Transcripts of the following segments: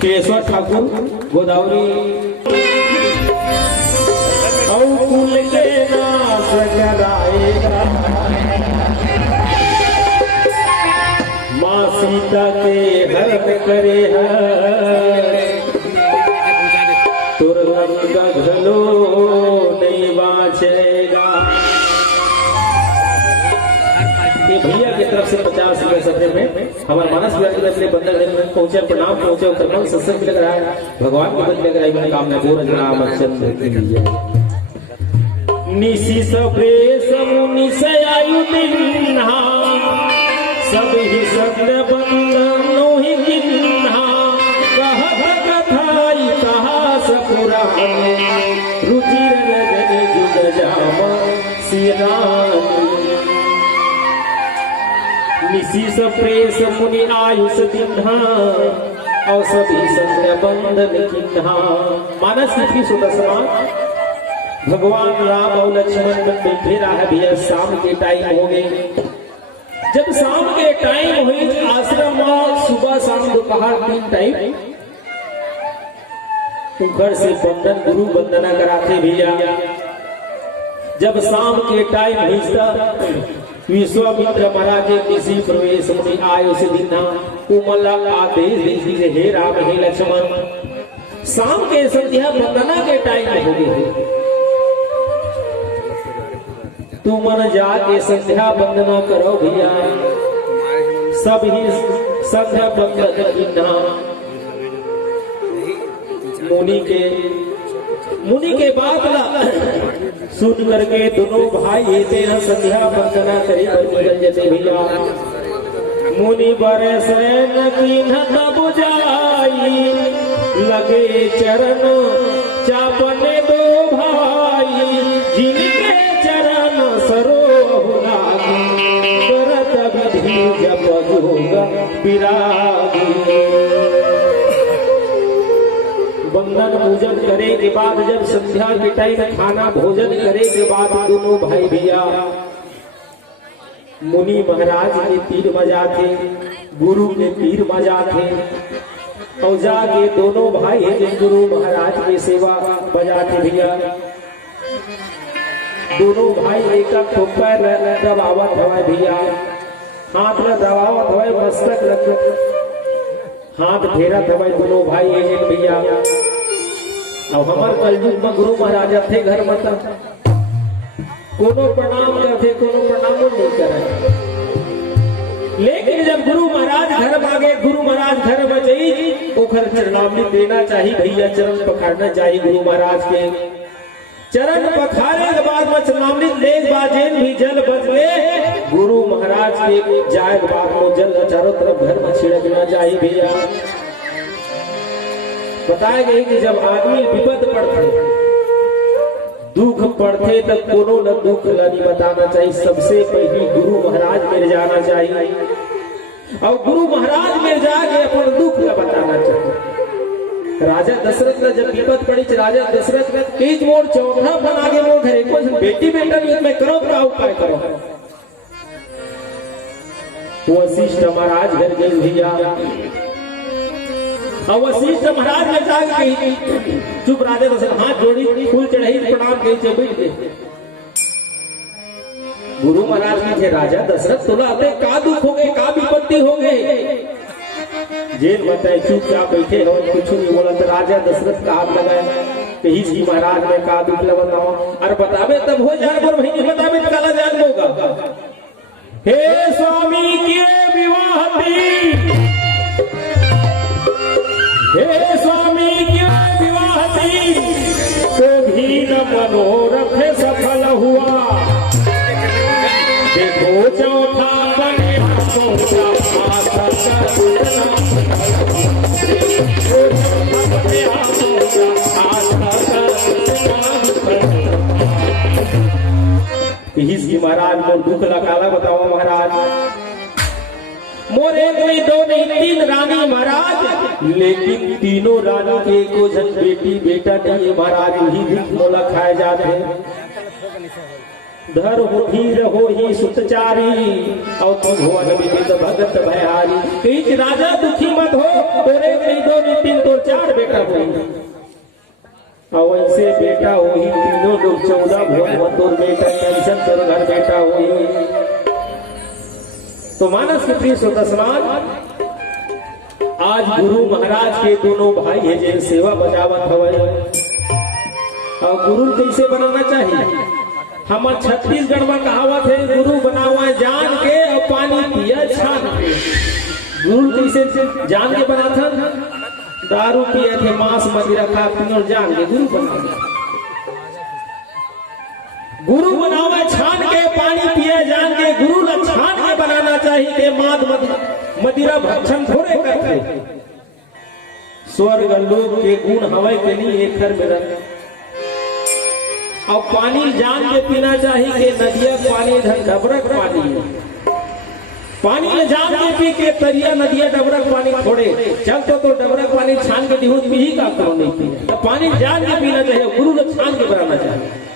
केशव ठाकुर गोदावरी कुल के नाश कराएगा माँ सीता के हरण करे तुरंग घलो नहीं बाचेगा। ये भैया की तरफ से 50 रुपए सत्य में हमारे मानस विहार की तरफ से बंदर में पहुंचे, प्रणाम पहुंचे, कर्मल सत्संग लग रहा है, भगवान की बंद लग रहा है, मैंने काम में बोल रामचंद्र की जय। निशि सबे समुनि से आयु दिन्हा सब ही सत्य बंधनो ही किन्हा कहत कथा इतिहास पुराण रुचिर लगन जुग जामा सिरानी। निशि सप्रेस मुनि आयुष दिन्हा और सभी सत्य बंधन किन्हा। मानस की सुदशा भगवान राम और लक्ष्मण बैठे रहा भैया, शाम के टाइम हो गए। जब शाम के टाइम हुई आश्रम में सुबह शाम दोपहर 3 टाइम घर से बंदन गुरु वंदना कराते भैया। जब शाम के टाइम हुई विश्वामित्र महाराज किसी प्रवेश मुनि आयो से दीना उमला आदेश दीजिए हे राम हे लक्ष्मण शाम के संध्या वंदना के टाइम हो गए तू मन जाके संध्या वंदना करो भैया सब ही संध्या वंदना मुनि के बात सुन करके दोनों भाई ये तेरा संध्या वंदना करे निकल जते भैया मुनि बरस न बुझाई लगे चरण चापने दो भाई जिनके चरण सरोह लागी करत विधि जप जोग विरागी वंदन पूजन करे के बाद जब संध्या के टाइम खाना भोजन करे के बाद दोनों भाई भैया मुनि महाराज के तीर बजाते गुरु के तीर बजाते और जाके दोनों भाई गुरु महाराज की सेवा बजाते भैया दोनों भाई एक पैर दबावत हवा भैया हाथ में दबावत हवा मस्तक रख हाथ फेरत हवा दोनों भाई एक भैया अब हमार कलयुग में गुरु महाराज थे घर मत कोनो प्रणाम करते कोनो प्रणाम नहीं करे लेकिन जब गुरु महाराज घर मांगे गुरु महाराज घर बजाई ओखर चरणामृत देना चाहिए भैया चरण पखारना चाहिए गुरु महाराज के चरण पखारे के बाद में चरणामृत ले बाजेन भी जल बदले गुरु महाराज के जाए बाद में जल चारों तरफ घर में छिड़कना चाहिए भैया बताया गया कि जब आदमी विपद पड़ते दुख पड़ते तब कोनो न दुख नहीं बताना चाहिए सबसे पहले गुरु महाराज में जाना चाहिए और गुरु महाराज में जाके अपन दुख न बताना चाहिए राजा दशरथ का जब विपद पड़ी राजा दशरथ का तेज मोड़ चौथा बना के मोड़ घरे को बेटी बेटा में करो क्या उपाय करो वशिष्ठ महाराज घर गए भैया और वशिष्ठ महाराज ने जाके चुप राजा दशरथ हाथ जोड़ी फूल चढ़ाई प्रणाम कही बैठ गए गुरु महाराज ने थे राजा दशरथ तुला का दुख हो गए का विपत्ति हो गए जेल बताए चुपचाप बैठे हो कुछ नहीं बोला तो राजा दशरथ का हाथ लगाया कही जी महाराज ने का दुख लगा बताओ अरे बतावे तब हो जाए पर भाई नहीं बतावे तो काला जान होगा हे स्वामी के विवाह हे स्वामी के विवाह तो भी न मनोरथ सफल हुआ देखो चौथा बने महाराज मोर दुख लगा बताओ महाराज मोरे कोई दो नहीं तीन रानी महाराज लेकिन तीनों रानी के को जन बेटी बेटा नहीं महाराज ही दुख मोला खाए जाते धर हो धीर हो ही सुतचारी और तुम हो अनबिदित भगत भयारी कहीं राजा दुखी मत हो तोरे नहीं दो नहीं तीन तो चार बेटा हो और वैसे बेटा हो ही तीनों लोग 14 भोग तोर बेटा टेंशन तोर घर बेटा हो ही तो मानस के प्रिय श्रोता समाज आज गुरु महाराज के दोनों भाई है जिन सेवा बजावत हवे और गुरु कैसे बनाना चाहिए हम छत्तीसगढ़ में कहावत है गुरु बनावा जान के और पानी पिया छान के गुरु कैसे जान के बना था दारू पिए थे मांस मदिरा खा पी जान के गुरु बना गुरु बनावा छान के पानी पिए जान के गुरु ला छान के बनाना चाहिए के माद मदिरा भक्षण थोड़े करते स्वर्ग लोक के गुण हवा के लिए एक घर में रख और पानी जान के पीना चाहिए कि नदिया पानी डबरक पानी जान के पी के तरिया नदिया डबरक पानी छोड़े चल तो डबरक पानी छान के दिहूत में ही का करो नहीं पी तो पानी जान के पीना चाहिए गुरु ने छान के बनाना चाहिए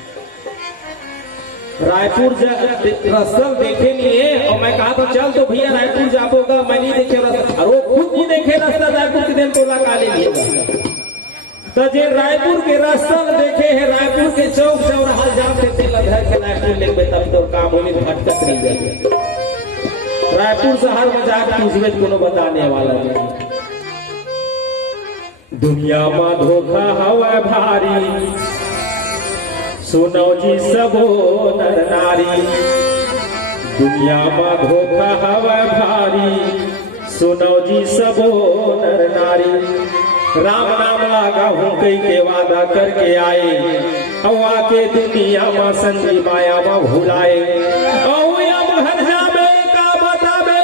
रायपुर रास्ता देखे नहीं है और मैं कहा तो चल तो भैया रायपुर जाओगा मैं नहीं देखे रास्ता और वो खुद नहीं देखे रास्ता रायपुर के दिन तोला काले लिएगा तो जे रायपुर के रास्ता में देखे है, रायपुर के चौक चौराहा जाम के तेल धर के रायपुर लेके तब तो काम होने भटकत नहीं जाए। रायपुर शहर में जाकर पूछबे कोनो बताने वाला नहीं। दुनिया में धोखा हवा भारी, सुनो जी सबो नर नारी। दुनिया में धोखा हवा भारी, सुनो जी सबो नर नारी। राम नाम लागा हूँ कई के वादा करके आए, हवा के दुनिया में संगी माया में भुलाए। यम घर जाबे का बताबे,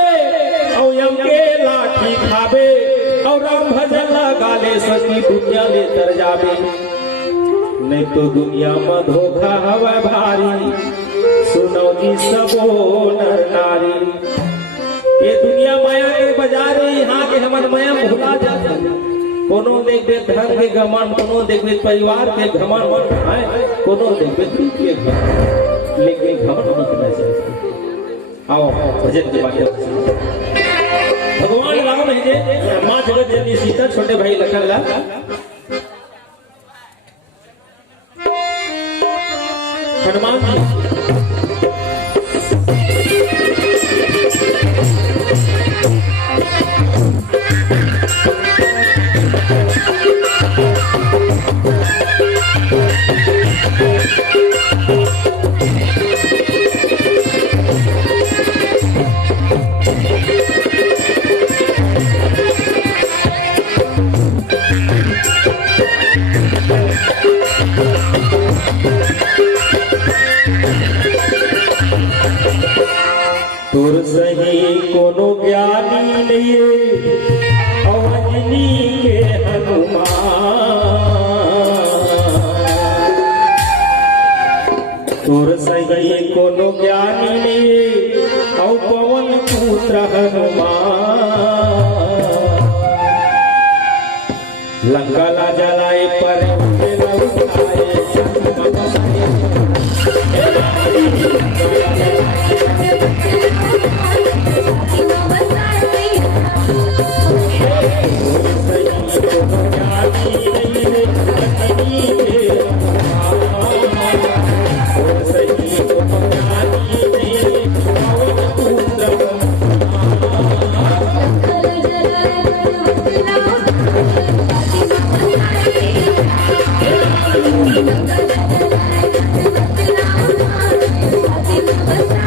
यम के लाठी खाबे, और राम भजन लगा ले सकी दुनिया ले तर जाबे। नहीं तो दुनिया में धोखा हवा भारी, सुनो जी सबो नर नारी। ये दुनिया माया के बाजार है, यहाँ के हमन माया भुला जाते। कोनो देखबे धर्म के घमंड, कोनो देखबे परिवार के घमंड, कोनो देखबे दूध के घमंड, लेकिन घमंड नहीं करना चाहिए। आओ भजन के बात। भगवान राम है जे माँ जगत जननी सीता, छोटे भाई लखन ला हनुमान जी। तुर सही कोनो ज्ञानी लिए अवजनी के हनुमान। तुर सही कोनो ज्ञानी लिए औ पवन पुत्र हनुमान। लंका ला जलाए पर Thank you.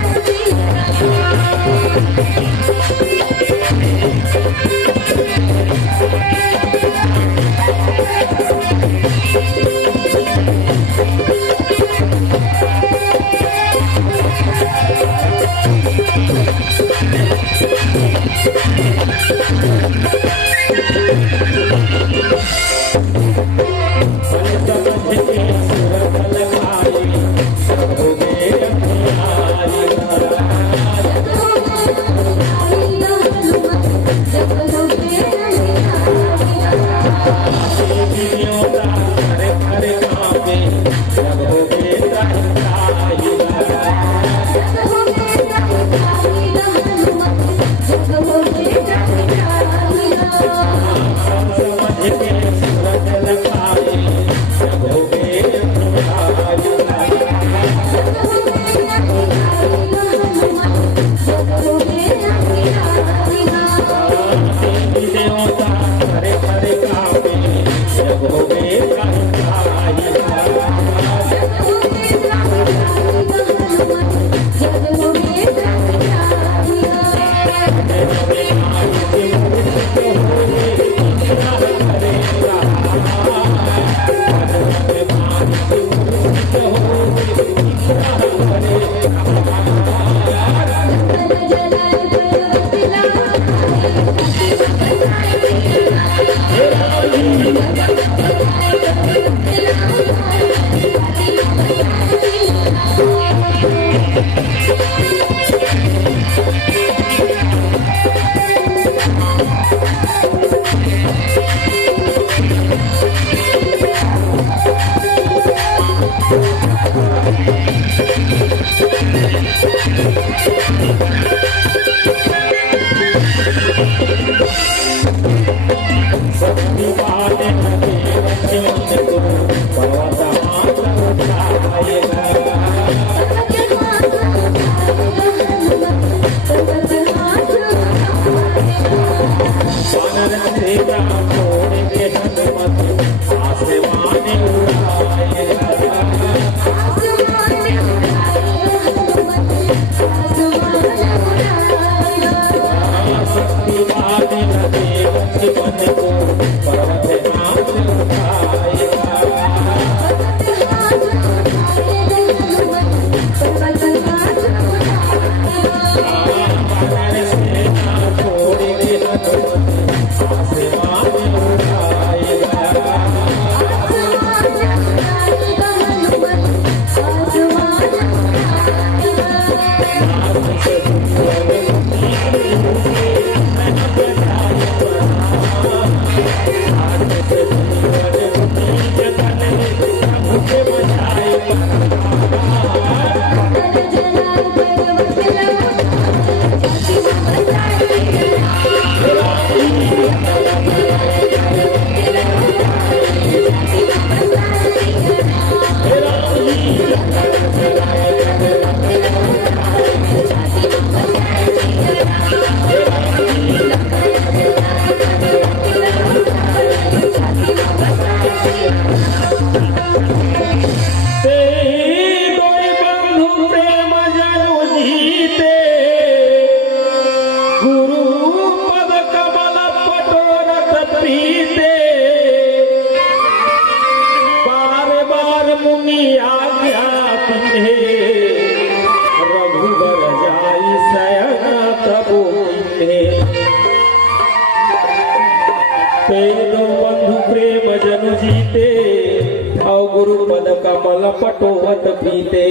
पटोवत पीते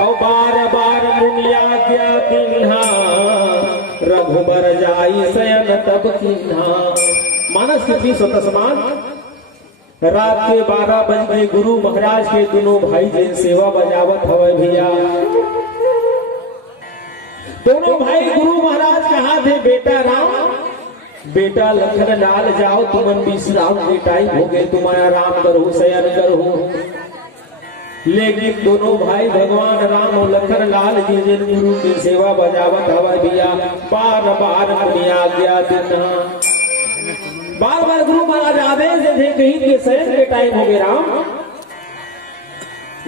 और बार बार मुनिया क्या किन्हा रघुबर जाई शयन तब किन्हा। मानस के 20 समान रात के 12 बज गए। गुरु महाराज के दोनों भाई जिन सेवा बजावत हवे भैया। दोनों भाई गुरु महाराज कहा थे बेटा राम बेटा लखन लाल जाओ तुमन विश्राम के टाइम हो गए, तुम्हारा राम करो शयन करो। लेकिन दोनों भाई भगवान राम और लखन लाल जी जिन गुरु की सेवा बजावत हवा भैया बार बार आज्ञा देना। बार बार गुरु महाराज आदेश दे कहीं के शयन के टाइम हो गए राम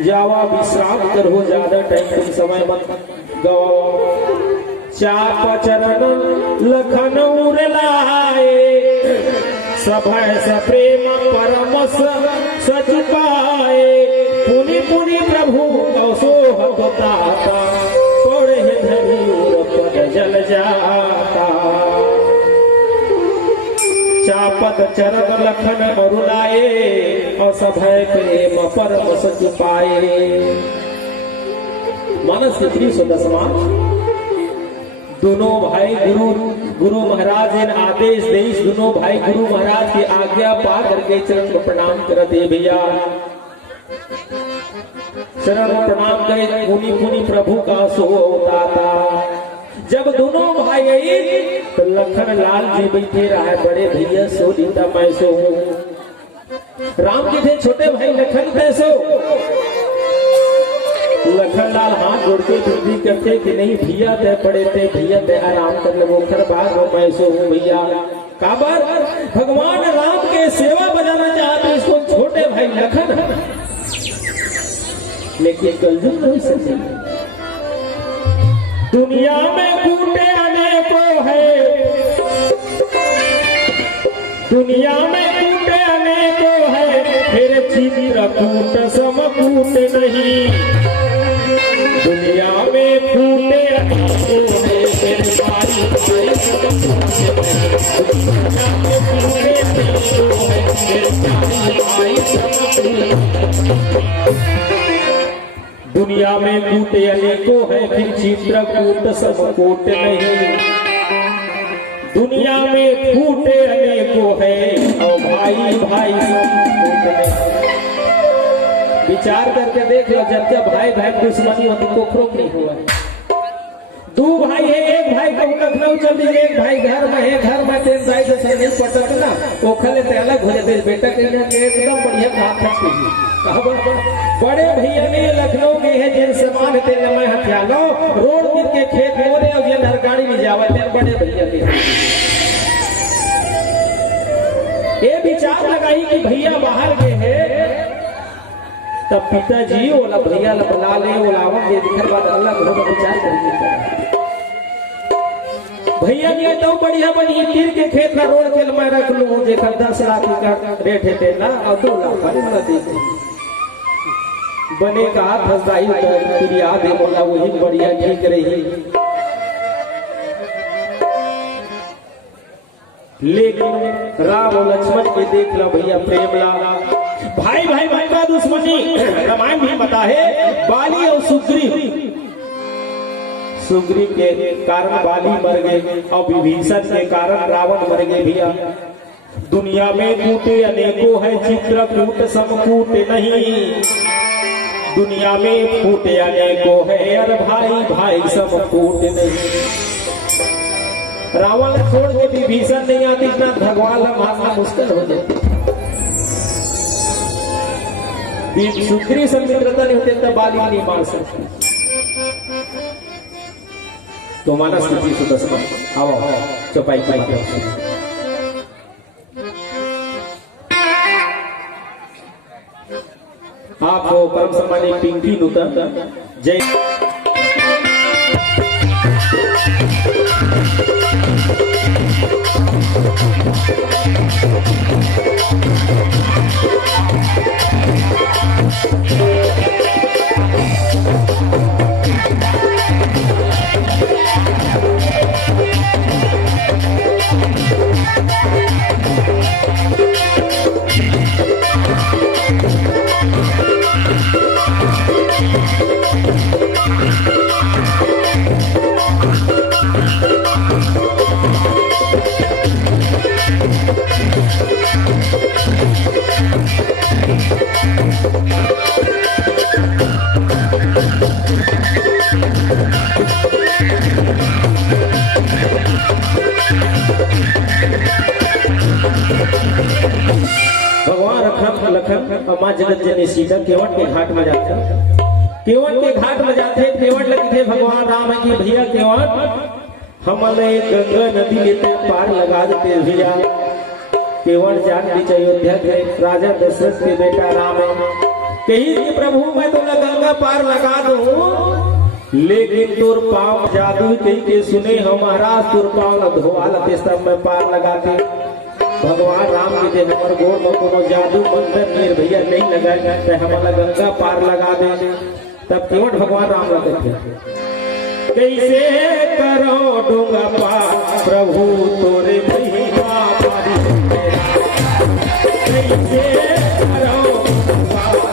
जावा विश्राम कर हो ज्यादा टाइम तुम समय मत गवाओ। चाप चरण लखन उरलाए सभय स प्रेम परम सच पाए। पुनि पुनि प्रभु कौसोह बताता पढ़े धरी पद जल जाता। चापत चरण लखन मरुलाए और सभय प्रेम परम सच पाए। मानस के 310 दोनों भाई गुरु महाराज ने आदेश दे दोनों भाई गुरु महाराज की आज्ञा पा करके चरण को प्रणाम करते भैया। चरण प्रणाम करे पुनि पुनि प्रभु का सो दाता। जब दोनों भाई आई तो लखन लाल जी बैठे रहा बड़े भैया सो लीता मैं सो हूँ। राम के थे छोटे भाई लखन थे सो। लखन लाल हाथ जोड़ के विनती करते कि नहीं भैया तय पड़े थे भैया तय आराम कर ले वो खर बात हो मैं सो हूँ भैया। काबर भगवान राम के सेवा बजाना चाहते इसको छोटे भाई लखन लेकिन कलजुग नहीं सके। दुनिया में कूटे अनेकों है दुनिया में कूटे अनेकों है फिर चित्रकूट समकूट नहीं। दुनिया में फूटे अनेकों है फिर भाई भाई समकूट नहीं। दुनिया में कूटे अनेकों है फिर चित्रकूट समकूट नहीं। दुनिया में फूटे अनेकों है और भाई भाई समकूट नहीं। विचार करके देख लो जब जब भाई भाई दुश्मनी होती तो खोख नहीं हुआ। दो भाई है एक भाई को लखनऊ चल दी एक भाई घर में है घर में तेज भाई जैसे नहीं पटक ना वो खले ते अलग हो जाते बेटा के एकदम बढ़िया हाथ खच के बड़े भैया ने लखनऊ के है जिन समान तेल में हथिया लो रोड गिर के खेत मोरे और ये नरगाड़ी में जावा तेल बड़े भैया के ये विचार लगाई कि भैया बाहर गए हैं तब पिताजी ओला भैया बुला ले ओलावन दे दिखर बाद अल्लाह बहुत विचार करेंगे। भैया ने तो बढ़िया बनी तीर के खेत में रोड के मैं रख लूं जेकर 10 लाख का रेट है तेला और 2 लाख वाले वाला दे बने का फसाई तेरी याद है बोला वही बढ़िया ठीक रही। लेकिन राम और लक्ष्मण के देख लो भैया प्रेम ला भाई भाई भाई का दुश्मनी। रामायण भी बता है बाली और सुग्रीव के कारण बाली मर गए और विभीषण के कारण रावण मर गए भैया। दुनिया में कूटे अनेकों है चित्रकूट समकूट नहीं। दुनिया में फूटे अनेकों है अरे भाई भाई समकूट नहीं। रावण छोड़ के विभीषण नहीं आती इतना भगवान मारना मुश्किल हो जाती। सुग्रीव से मित्रता नहीं होती तब बाली नहीं मार सकती। तो मानस की 310 आओ चौपाई की बात आप परम सम्मानित पिंकी नूतन जय भगवान रखन लखन और माँ जगत जननी सीता केवट के घाट में जाते केवट के घाट में जाते केवट लगे थे भगवान राम है कि भैया केवट हमने गंगा नदी लेते पार लगा देते भैया केवट जान बीच अयोध्या के राजा दशरथ के बेटा राम है कही प्रभु मैं तो गंगा पार लगा दूं लेकिन तुर पाँव जादू कही के सुने हमारा तुर पाँव न धोवालते सब में पार लगाते भगवान राम के दे हमर गोड़ में कोनो जादू मंत्र नीर भैया नहीं लगाए तो हमारा गंगा पार लगा दे तब केवट भगवान राम लगते कैसे करो डूंगा पार प्रभु तोरे महिमा पारी कैसे करो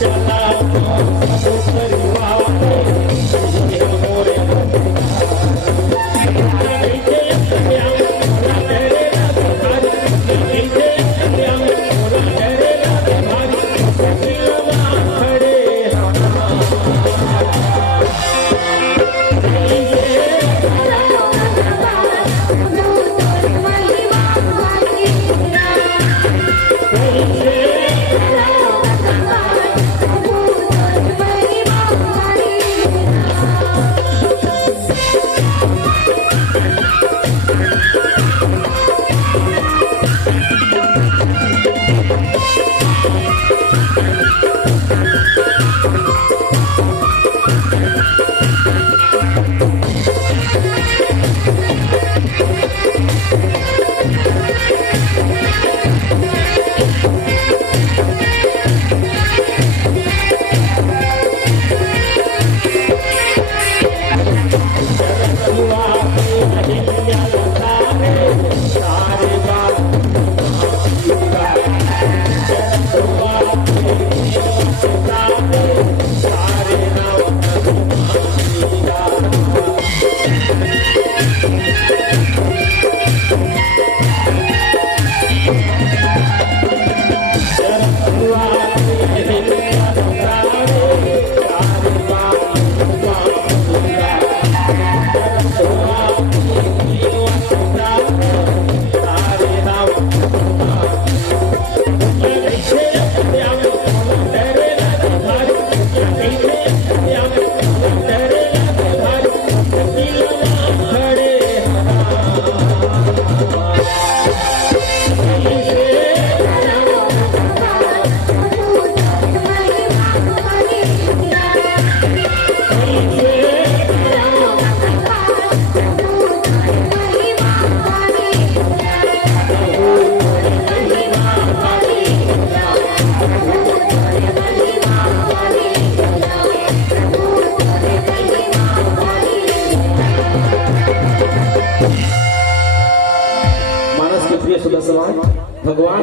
चला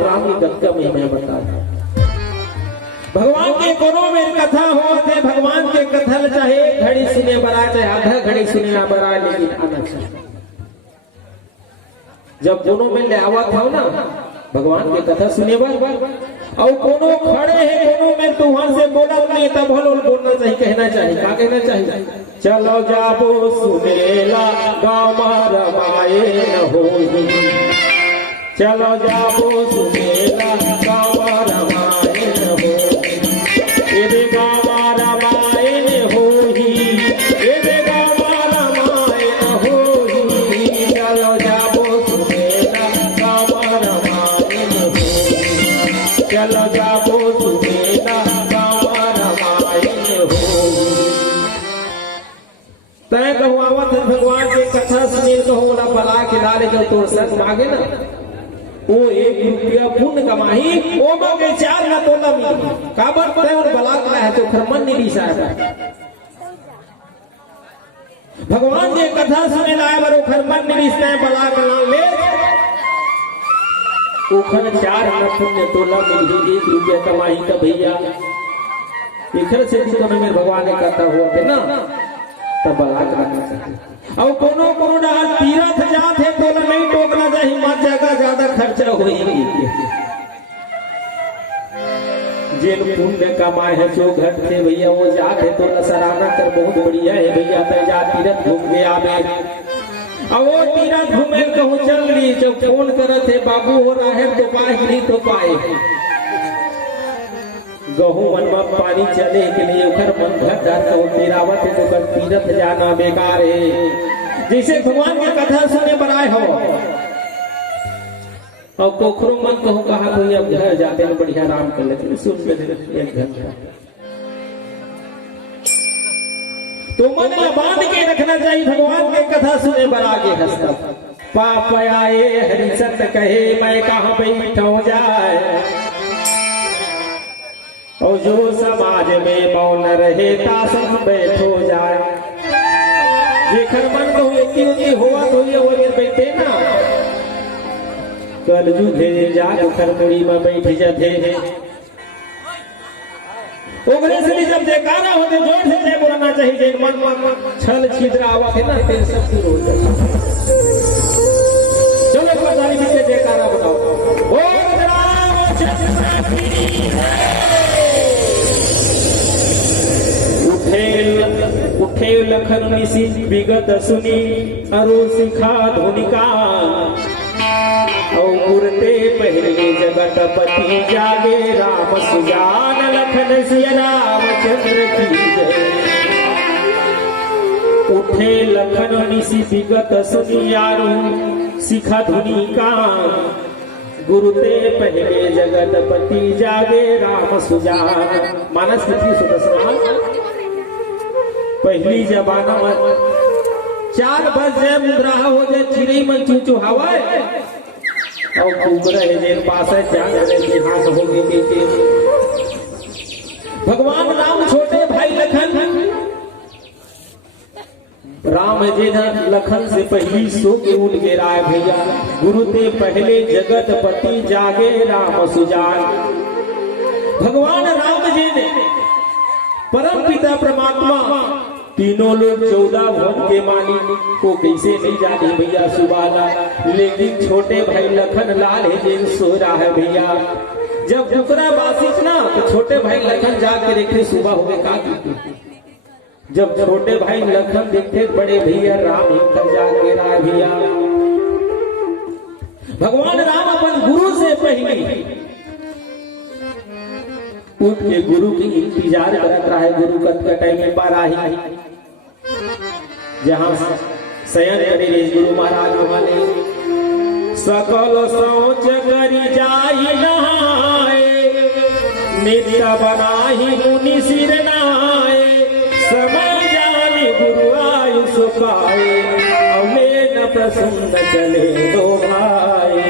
राम की कथा में बताओ। भगवान के कोनो में कथा हो थे, भगवान के कथल चाहे घड़ी सुने बरा, चाहे आधा घड़ी सुने ना बरा, लेकिन आना चाहिए। जब कोनो में ले आवा था ना भगवान के कथा सुने और कोनो खड़े है कोनो में तो वहां से बोला नहीं, तब बोलना चाहिए, कहना चाहिए। क्या कहना चाहिए? चलो जाबो सुनेला गाँव रामायण होई, चलो जाबो सुनेला गाँव रामायण होई, एबे गाँव रामायण होई, एबे गाँव रामायण होई, चलो जाबो सुनेला गाँव रामायण होई, चलो जाबो सुनेला गाँव रामायण होई। तय कहवावत भगवान के कथा सुने कहूँ ना बला के डाले जो तोर संग मांगे ना वो 1 रुपया पुण्य कमाही, वो मांगे 4 ना तोला मिली। काबर तय और बला का है तो खरमन नहीं दिशा है। भगवान के कथा सुने लाए बरो खरमन नहीं दिशा है, बला का नाम ले उखर 4 ना पुण्य तोला मिली, 1 रुपया कमाही का भैया इखर से भी तो में भगवान ने कथा हुआ थे ना, तब बला करना चाहिए। और कोनो कोनो डाल तीरथ जात है तो नहीं टोकना चाहिए, मत जगह ज्यादा खर्चा होगी। जिन पुण्य कमाए है जो घर थे भैया वो जात है तो सराहना कर बहुत बढ़िया है भैया। तय जा तीरथ घूम के आवे और वो तीरथ घूमे कहूँ चल ली, जब फोन करत है बाबू हो रहा है तो पाए नहीं तो पाए गहूं मन में पानी चले के लिए उखर मन घर जाता हो तिरावत है तो कर तीरथ जाना बेकार है। जैसे भगवान की कथा सुने बनाए हो और पोखरों मन कहूँ कहा कोई अब घर जाते हैं बढ़िया आराम कर लेते सुन के 1 घंटा तो मन बांध के रखना चाहिए। भगवान की कथा सुने बना के हंसता पाप आए हरिचंद कहे मैं कहाँ बैठो जाए, और जो समाज में मौन रहे तासन बैठो जाए। जेखर मन को एक हुआ तो ये वो बैठे ना कल जुधे जाग खरमुड़ी में बैठ जाते ओगरे से जब जयकारा होते जोर से जय बोलना चाहिए। जैन मन मन छल छिद्र आवा है ना तेरे सब दूर हो जाए। चलो एक बार ताली से जयकारा बताओ। ओम रामचंद्र की उठे लखन निसी विगत सुनी अरु सिखा धुनिका, और गुरते पहले जगत पति जागे राम सुजान लखन सिय रामचंद्र की जय। उठे लखन निसी विगत सुनी आरु सिखा धुनिका, गुरुते पहले जगत पति जागे राम सुजान। मानस तिथि सुदर्शन पहली जमाना में 4 बजे मुद्रा हो जाए चिड़ई में चूचू हवा और खूब रहे जेल पास है जान रहे हाथ हो गए के भगवान राम छोटे भाई लखन राम जी लखन से पहली सो के उठ के राय भैया। गुरु ते पहले जगत पति जागे राम सुजान। भगवान राम जी ने परम पिता परमात्मा तीनों लोग 14 भुवन के मालिक को कैसे नहीं जाने भैया सुबाला, लेकिन छोटे भाई लखन लाल है जिन सो रहा है भैया। जब दुकरा बासिक ना तो छोटे भाई लखन जाके देखे सुबह हो गए का। जब छोटे भाई लखन देखते बड़े भैया राम हिंकर जाके रहा भैया। भगवान राम अपन गुरु से पहले उठ के गुरु की इंतजार करत रहा है। गुरु का टाइम में बार आई जहां शयन करे गुरु महाराज वाले सकल सोच करी जाई नहाए, नित्य बनाही मुनि सिर नाए, समय जानी गुरु आयुष पाए, अवले न प्रसन्न चले 2 भाई।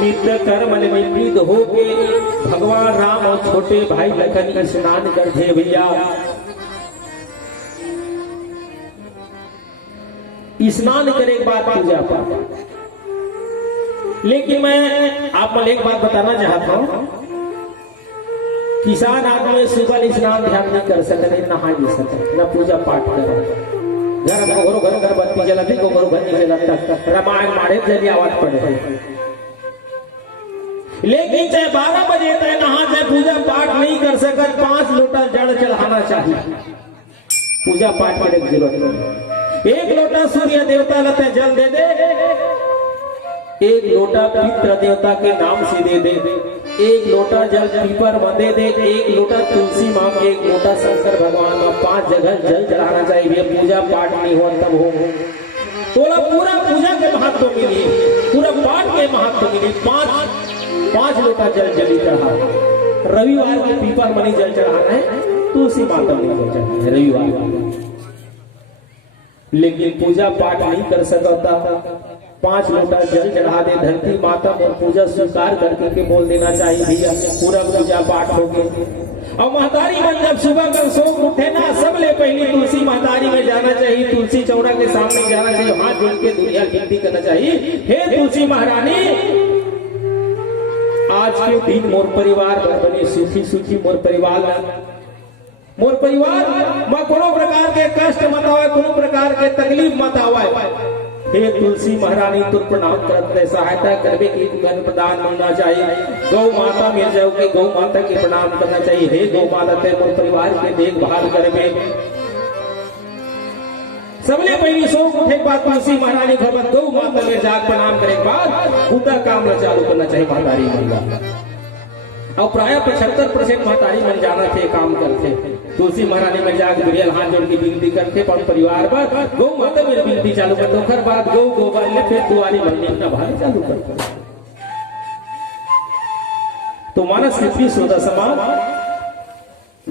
नित्य कर्म निमित्त होके भगवान राम और छोटे भाई लखन का स्नान कर थे भैया। स्नान करे के बाद पूजा पाठ लेकिन मैं आपको एक बात बताना चाहता हूँ, किसान आदमी सुबह स्नान ध्यान नहीं कर सकते, नहा नहीं सकते, न पूजा पाठ कर घर घर बत्ती जला दी घर बत्ती जला रामायण मारे जल्दी आवाज पड़े। लेकिन चाहे 12 बजे तक नहा चाहे पूजा पाठ नहीं कर सकते, 5 लोटा जड़ चढ़ाना चाहिए। पूजा पाठ करने की जरूरत नहीं। 1 लोटा सूर्य देवता लते जल दे दे, 1 लोटा पितृ देवता के नाम से दे दे, 1 लोटा जल पीपर में दे दे, 1 लोटा तुलसी माँ में, 1 लोटा शंकर भगवान में, 5 जगह जल चढ़ाना चाहिए। पूजा पाठ नहीं हो तब हो तो पूरा पूजा के महत्व मिली, पूरा पाठ के महत्व मिली। 5 लोटा जल जली चढ़ा, रविवार के पीपर मनी जल चढ़ाना है, तुलसी माता में जल चढ़ाना है रविवार। लेकिन पूजा पाठ नहीं कर सकता, 5 लोटा जल चढ़ा दे धरती माता और पूजा स्वीकार करके के बोल देना चाहिए भैया पूरा पूजा पाठ हो गया। और महतारी मन जब सुबह कर सो उठे ना, सबले पहले तुलसी महतारी में जाना चाहिए, तुलसी चौरा के सामने जाना चाहिए, हाथ जोड़ के दुनिया गिनती करना चाहिए, हे तुलसी महारानी आज के दिन मोर परिवार बने सुखी सुखी, मोर परिवार में कोनो प्रकार के कष्ट मत आवे, कोनो प्रकार के तकलीफ मत आवे। हे तुलसी महारानी तुर प्रणाम करते सहायता करवे की धन प्रदान होना चाहिए। गौ माता मिल जाओ कि गौ माता की प्रणाम करना चाहिए। हे गौ माता ते मोर परिवार के देखभाल करवे। सबले पहली सो उठे के बाद तुलसी महारानी भगवत गौ माता में जाग प्रणाम करे के बाद पूरा काम न चालू करना चाहिए महतारी मन। और प्राय 75% महतारी मन जाना थे काम करते, तुलसी महारानी में जाके बुढ़िया हाथ जोड़ की विनती करते पर परिवार पर गौ माता में विनती चालू करते, ओकर बाद गौ गोबर ले फिर दुआरी भरने अपना भार चालू करते। तो मानस पृथ्वी सोदा समान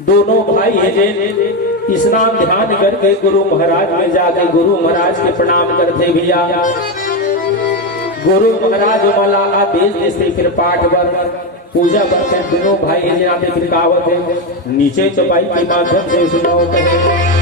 दोनों भाई है जे स्नान ध्यान करके गुरु महाराज में जाके गुरु महाराज के प्रणाम करते भैया। गुरु महाराज मला आदेश देते फिर पाठ बर पूजा करते दोनों भाई है जाते फिर कहावत है नीचे चपाई के माध्यम से सुनावत है।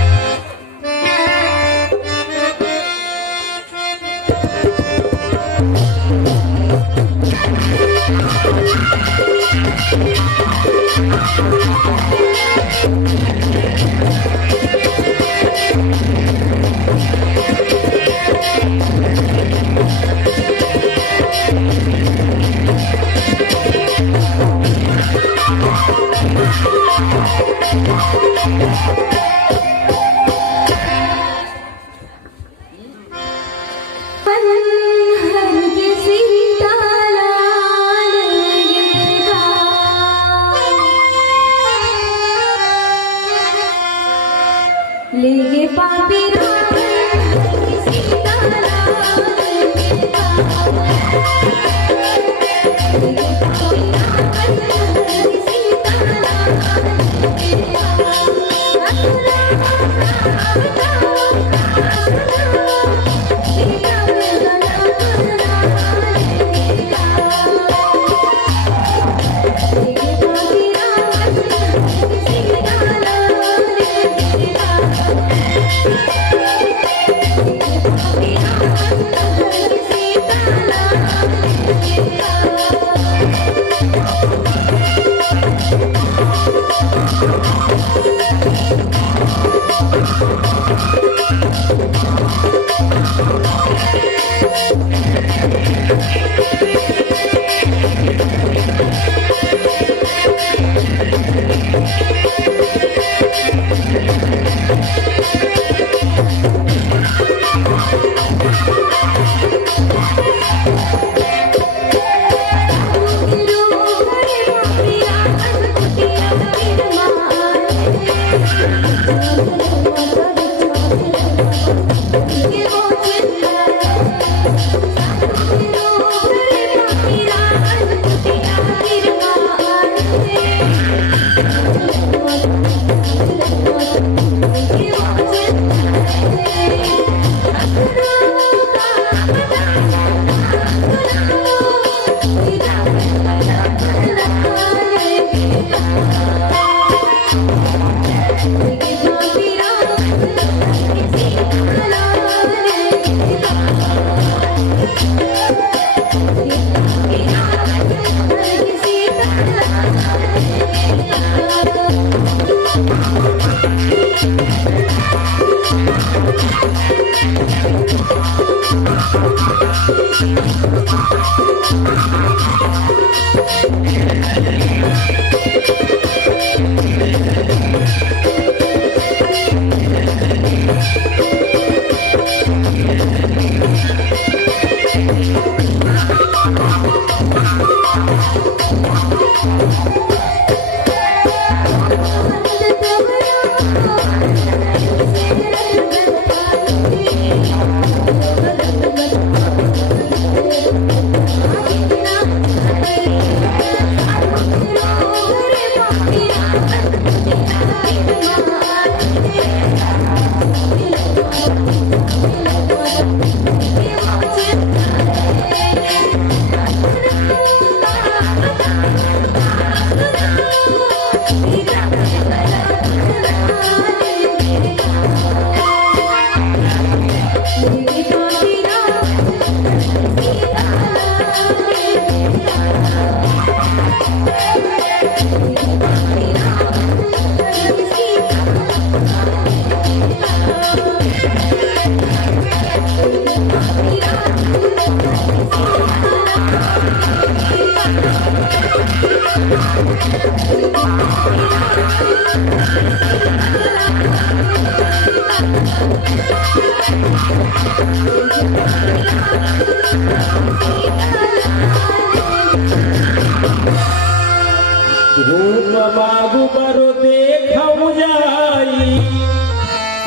धूप बागु बरो देखऊ जाई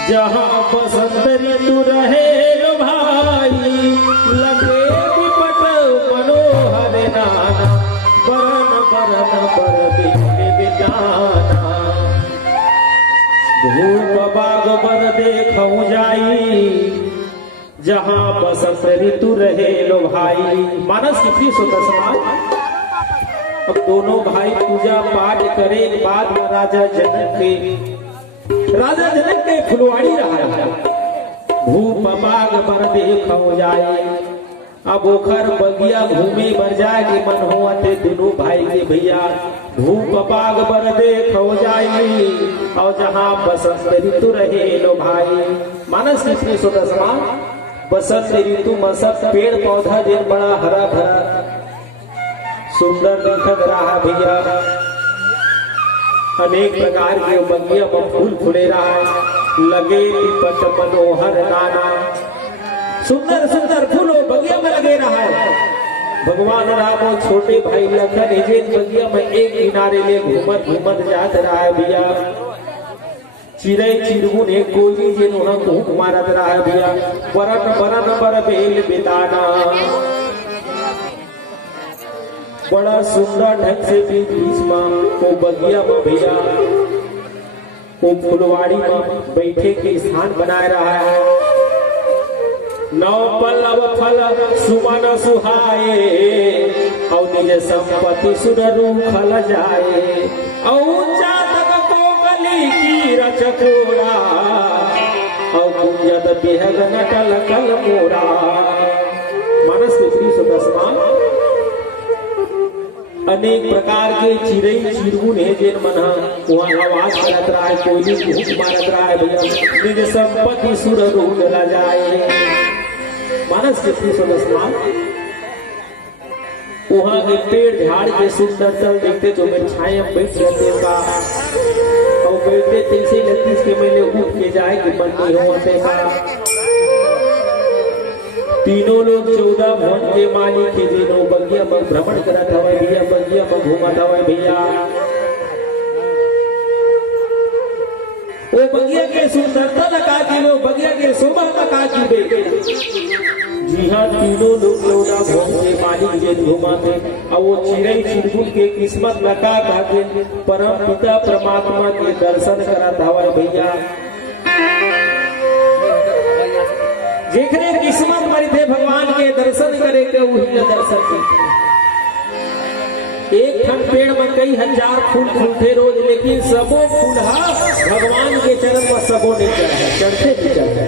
जहाँ बसंत ऋतु रहे लो भाई लगे विपट मनोहर नाना बरन बरन बर बिजली बिताना धूप बाग बर देखऊ जाई जहाँ बसंत ऋतु रहे लो भाई। मानस कितनी सुंदर समाज। अब दोनों भाई पूजा पाठ करे के बाद में राजा जनक के फुलवाड़ी रहा धूप बाग बर देखऊ जाए। अब ओखर बगिया घूमे बर जाए के मन हुआ थे दोनों भाई के भैया धूप बाग बर देखऊ जाए और जहाँ बसंत ऋतु रहे लो भाई। मानस कितनी सुंदर समाज। बसंत ऋतु में सब पेड़ पौधा जो बड़ा हरा भरा सुंदर दिखत रहा भैया। अनेक प्रकार के बगिया में फूल फुले रहा लगे विपट मनोहर नाना सुंदर सुंदर फूलों बगिया में लगे रहा है। भगवान राम और छोटे भाई लखन एजेंट बगिया में एक किनारे ले घूमत घूमत जात रहा है भैया। चिड़ै चिड़गुन एक कोई जिन उन्हें घूम मारत रहा है भैया। बरन बरन बर बेल बिताना बड़ा सुंदर ढंग से बीच में वो बगिया में भैया वो फुलवाड़ी में बैठे के स्थान बनाए रहा है। नौ पल्लव फल सुमन सुहाए और निज संपत्ति सुररू खल जाए और जातक कोकली की रचकोरा और कुंजत बेहद नटल कल मोरा। मानस कितनी सुंदर समाज। अनेक प्रकार के चिड़ै चिड़गुन है जिन मन वहाँ आवाज करत रहा है कोयली घूम मारत रहा है भैया निज संपत्ति सुर रूप ला जाए। मानस कितनी सुंदर समाज। वहाँ के पेड़ झाड़ के सुंदर तल देखते जो मेरे छाए बैठ रहते का और बैठते तैसे लगती के मैंने उठ के जाए कि मन नहीं होते का। तीनों लोग 14 भवन के मालिक के दिनों बगिया में भ्रमण करत हवे भैया बगिया में घूमत हवे भैया। वो बगिया के सुंदरता लगा की वो बगिया के शोभा लगा की बे। जी हाँ तीनों लोग 14 भवन के मालिक जे घूमते और वो चिड़ै चिड़गुन के किस्मत लगा के परम पिता परमात्मा के दर्शन करत हवे भैया। जेखने किस्मत मरी थे भगवान के दर्शन करे के वही दर्शन करते। एक ठन पेड़ में कई हजार फूल फूलते रोज लेकिन सबो फूल भगवान के चरण में सबो नहीं चढ़ते नहीं चढ़ते।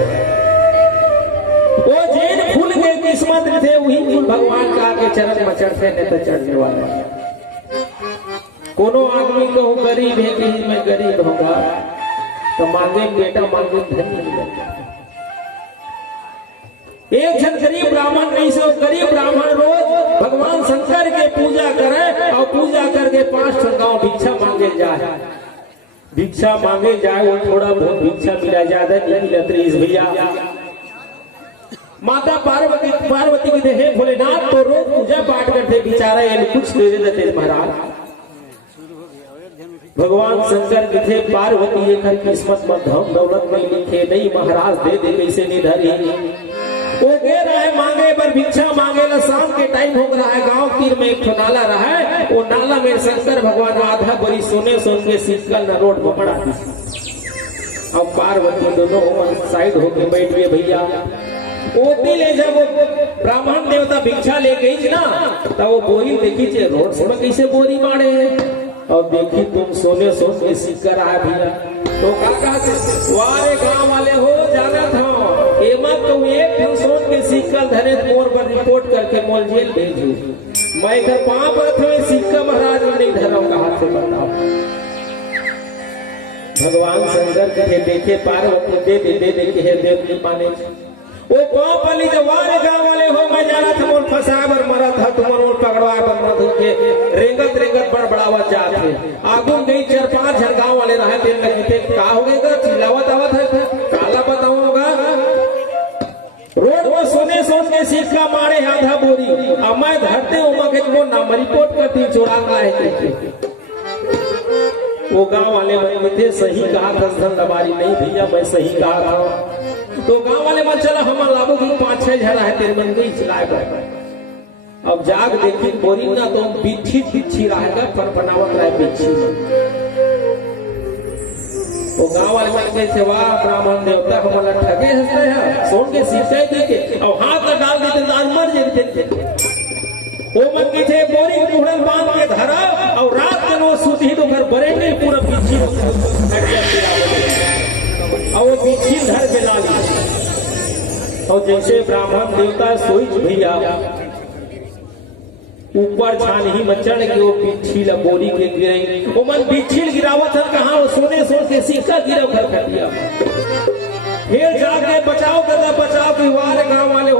वो जैन फूल के किस्मत थे वही भगवान का आगे चरण में चढ़ते नहीं तो चढ़ने वाला। कोनो आदमी को गरीब है कि मैं गरीब होगा तो मांगे बेटा मांगे धन नहीं लगता। एक जन गरीब ब्राह्मण नहीं सो गरीब ब्राह्मण रोज भगवान शंकर के पूजा करे और पूजा करके 5 गांव भिक्षा मांगे जाए। भिक्षा मांगे जाए वो थोड़ा बहुत भिक्षा मिला, ज्यादा नहीं मिलत रही भैया। माता पार्वती की हे भोलेनाथ तो रोज पूजा पाठ करते बेचारा ये कुछ दे देते महाराज। भगवान शंकर के थे पार्वती एक किस्मत में धन दौलत में लिखे नहीं महाराज दे दे कैसे नहीं धरी। वो गे रहा है मांगे पर भिक्षा मांगे ला शाम के टाइम हो रहा है। गांव तीर में एक नाला रहा है, वो नाला में शंकर भगवान आधा बड़ी सोने के सिक्कल न रोड पर पड़ा। अब पार्वती दोनों साइड होके बैठ गए भैया। ओती ले जब वो ब्राह्मण देवता भिक्षा ले गई ना तब वो बोरी देखी चे रोड से कैसे बोरी मारे है और देखी तुम सोने के सिक्का रहा भैया। तो काका वारे गांव वाले हो जाना था एमत तो एक सोन के सिक्का धरे मोर पर रिपोर्ट करके मोल जेल भेजू। मैं घर 5 रथ में सिक्का महाराज नहीं धराऊंगा हाथ से बताओ। भगवान शंकर के देखे पार्वती दे दे के है देव की माने वो पाँव पली जब वारे गाँव वाले हो मैं जाना था मोर फसाए बर मरा था तुम मोर पकड़वा बर मत के रेंगत बड़बड़ावा जाते आगू गई 4-5 जन गाँव वाले रहे दिन लगे थे का हो गए चिल्लावत आवत है काला बताऊंगा। रोड में सोने के सिक्का मारे आधा बोरी अब मैं धरते उमा के वो नाम रिपोर्ट करती चोरा का है। वो गांव वाले बने थे सही कहा था धन दबारी नहीं भैया मैं सही कहा था। तो गांव वाले मन चला हम लाभो 5-6 झड़ा है तेरे मन गई चलाए। अब जाग देखी बोरी ना तो बिच्छी रहेगा पर बनावत रहे बिच्छी। तो गांव वाले मन के वाह ब्राह्मण देवता हमारा ठगे हंसते हैं सोन के सिक्के दे के और हाथ में डाल देते तो मर जाते। वो मन के थे बोरी मुहरन बांध के धरा और रात के नो सूती तो घर बरेंगे पूरा बिच्छी और वो बिच्छी धर के ला ली। और जैसे ब्राह्मण देवता सोच भैया ऊपर छान ही मचड़ के वो बिच्छी बोरी के गिरे वो मन बिच्छी गिरावत है कहा वो सोने के सिक्का गिरा घर कर दिया। फिर जाके बचाव करना बचाव के वाले गांव वाले